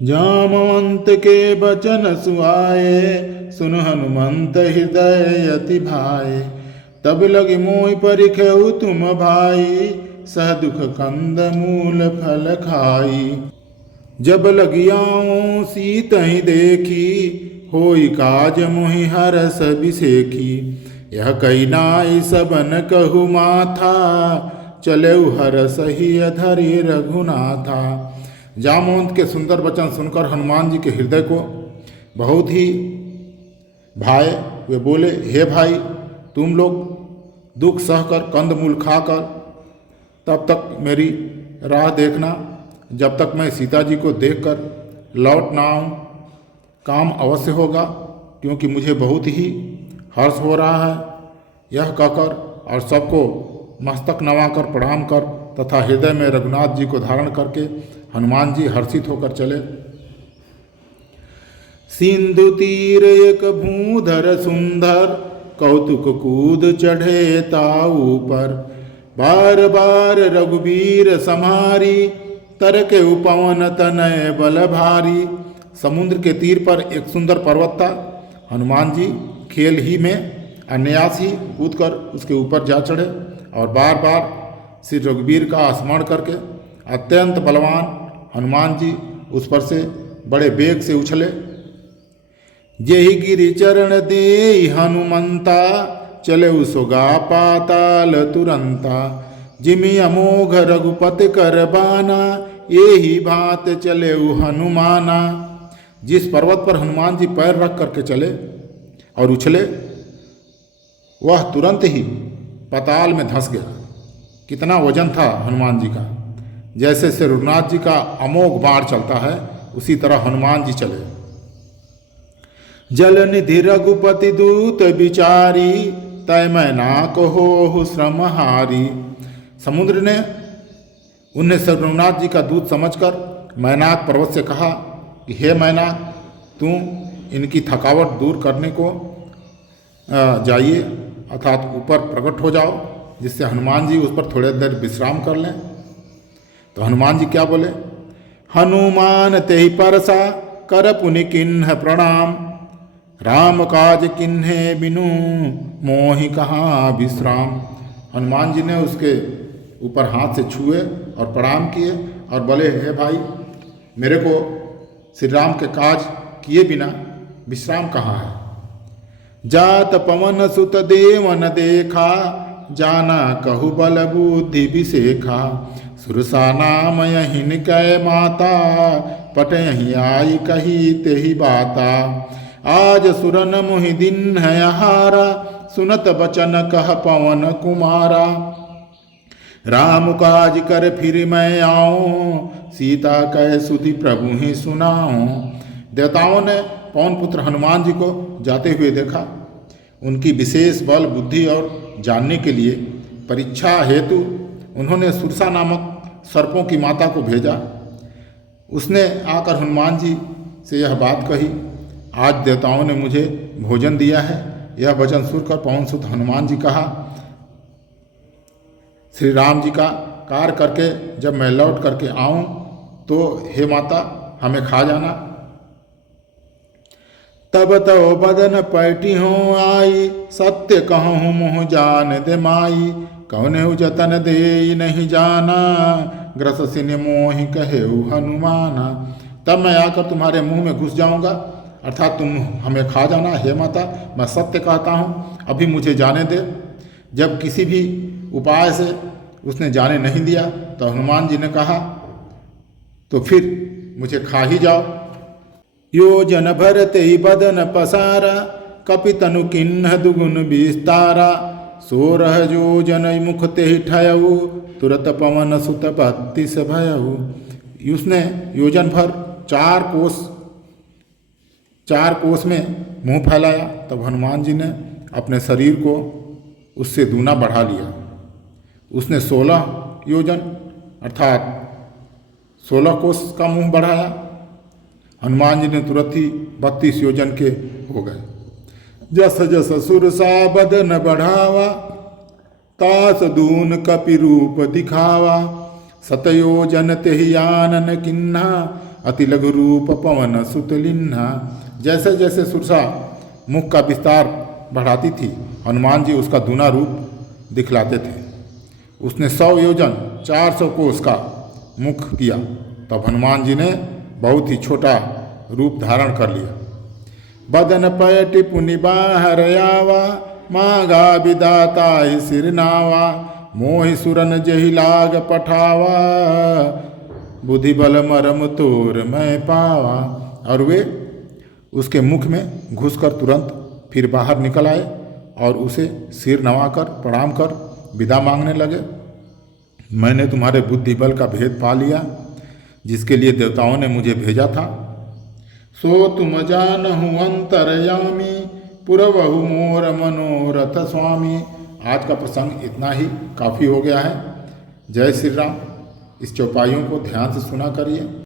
जामवंत के बचन सुआए, सुन हनुमंत हृदय अति भाए। तब लगे मोहि परिखेउ तुम भाई, सह दुख कंद मूल फल खाई। जब लगियाऊं सीत ही देखी, होई काज मोहि हरस बिसेखी। यह कही नाई सबन कहु माथा, चलेउ हरस ही अधरि रघुनाथा। जामवंत के सुंदर वचन सुनकर हनुमान जी के हृदय को बहुत ही भाए। वे बोले, हे भाई, तुम लोग दुख सहकर कंदमूल खाकर तब तक मेरी राह देखना, जब तक मैं सीता जी को देखकर लौट ना आऊँ। काम अवश्य होगा, क्योंकि मुझे बहुत ही हर्ष हो रहा है। यह कहकर और सबको मस्तक नवाकर प्रणाम कर तथा हृदय में रघुनाथ जी को धारण करके हनुमान जी हर्षित होकर चले। सिंधु तीर एक भूधर सुंदर, कौतुक कूद चढ़े ताऊ पर। बार बार रघुबीर सम्हारी, तरके पवन तनय बल भारी। समुद्र के तीर पर एक सुंदर पर्वत था। हनुमान जी खेल ही में अनायास ही कूदकर उसके ऊपर जा चढ़े और बार बार श्री रघुबीर का स्मरण करके अत्यंत बलवान हनुमान जी उस पर से बड़े वेग से उछले। जेहि गिरि चरण दे हनुमंता, चले उसोगा पाताल तुरंता। जिमि अमोघ रघुपति कर बाना, एहि भांत चले हनुमाना। जिस पर्वत पर हनुमान जी पैर रख करके चले और उछले, वह तुरंत ही पाताल में धंस गया। कितना वजन था हनुमान जी का। जैसे श्री रघुनाथ जी का अमोघ बाण चलता है, उसी तरह हनुमान जी चले। जल निधि रघुपति दूत बिचारी, तय मैनाक हो श्रमहारी। समुद्र ने उन्हें श्री रघुनाथ जी का दूत समझकर मैनाक पर्वत से कहा कि हे मैनाक, तुम इनकी थकावट दूर करने को जाइए, अर्थात ऊपर प्रकट हो जाओ, जिससे हनुमान जी उस पर थोड़ी देर विश्राम कर लें। तो हनुमान जी क्या बोले? हनुमान तेहि परसा, कर पुनि किन्ह प्रणाम। राम काज किन्हे बिनु, मोहि कहाँ विश्राम। हनुमान जी ने उसके ऊपर हाथ से छुए और प्रणाम किए और बोले, हे भाई, मेरे को श्री राम के काज किए बिना विश्राम कहाँ है। जात पवन सुत देवन देखा, जाना कहु बल बुद्धि विसेखा। सुरसा नाम यहिन कै माता, पट यही आई कही तेहि बाता। आज सुरन मुहि दिन है हारा, सुनत बचन कह पवन कुमारा। राम काज कर फिर मैं आऊं, सीता कह सुधि प्रभु ही सुनाऊं। देवताओं ने पवन पुत्र हनुमान जी को जाते हुए देखा। उनकी विशेष बल बुद्धि और जानने के लिए परीक्षा हेतु उन्होंने सुरसा नामक सर्पों की माता को भेजा। उसने आकर हनुमान जी से यह बात कही, आज देवताओं ने मुझे भोजन दिया है। यह वचन सुनकर पवन सुत हनुमान जी कहा, श्री राम जी का कार्य करके जब मैं लौट करके आऊं तो हे माता, हमें खा जाना। तब तो बदन पैटी हो आई, सत्य कहूँ मुँह जान दे माई। कौने जतन दे नहीं जाना, ग्रस सिन मोहि कहे हनुमाना। तब मैं आकर तुम्हारे मुंह में घुस जाऊंगा, अर्थात तुम हमें खा जाना। हे माता, मैं सत्य कहता हूँ, अभी मुझे जाने दे। जब किसी भी उपाय से उसने जाने नहीं दिया तो हनुमान जी ने कहा, तो फिर मुझे खा ही जाओ। योजन भर तेहि बदन पसारा, कपि तनु किन्ह दुगुन विस्तारा। 16 योजन मुख तेहि ठयऊ, तुरत पवन सुत 32 भयऊ। उसने योजन भर 4 कोस में मुंह फैलाया। तब हनुमान जी ने अपने शरीर को उससे दूना बढ़ा लिया। उसने 16 योजन अर्थात 16 कोस का मुंह बढ़ाया। हनुमान जी ने तुरंत ही 32 योजन के हो गए। जस जस सुरसा बदन बढ़ावा, तास दून कपि रूप दिखावा। 7 योजन तेहि आनन किन्हा, अति लघु रूप पवन सुतलिन्हा। जैसे जैसे सुरसा मुख का विस्तार बढ़ाती थी, हनुमान जी उसका दूना रूप दिखलाते थे। उसने 100 योजन 400 कोस का मुख किया, तब हनुमान जी ने बहुत ही छोटा रूप धारण कर लिया। बदन पयटि पुनि बाहर आवा, मांगा विदाता ही सिरनावा। मोहि सुरन जहि लाग पठावा, बुद्धि बल मरम तोर मैं पावा। और वे उसके मुख में घुसकर तुरंत फिर बाहर निकल आए और उसे सिर नवाकर प्रणाम कर विदा मांगने लगे। मैंने तुम्हारे बुद्धि बल का भेद पा लिया, जिसके लिए देवताओं ने मुझे भेजा था। सो तुम जानहु अंतरयामी, पुरवहु मोर मनोरथ स्वामी। आज का प्रसंग इतना ही काफ़ी हो गया है। जय श्री राम। इस चौपाइयों को ध्यान से सुना करिए।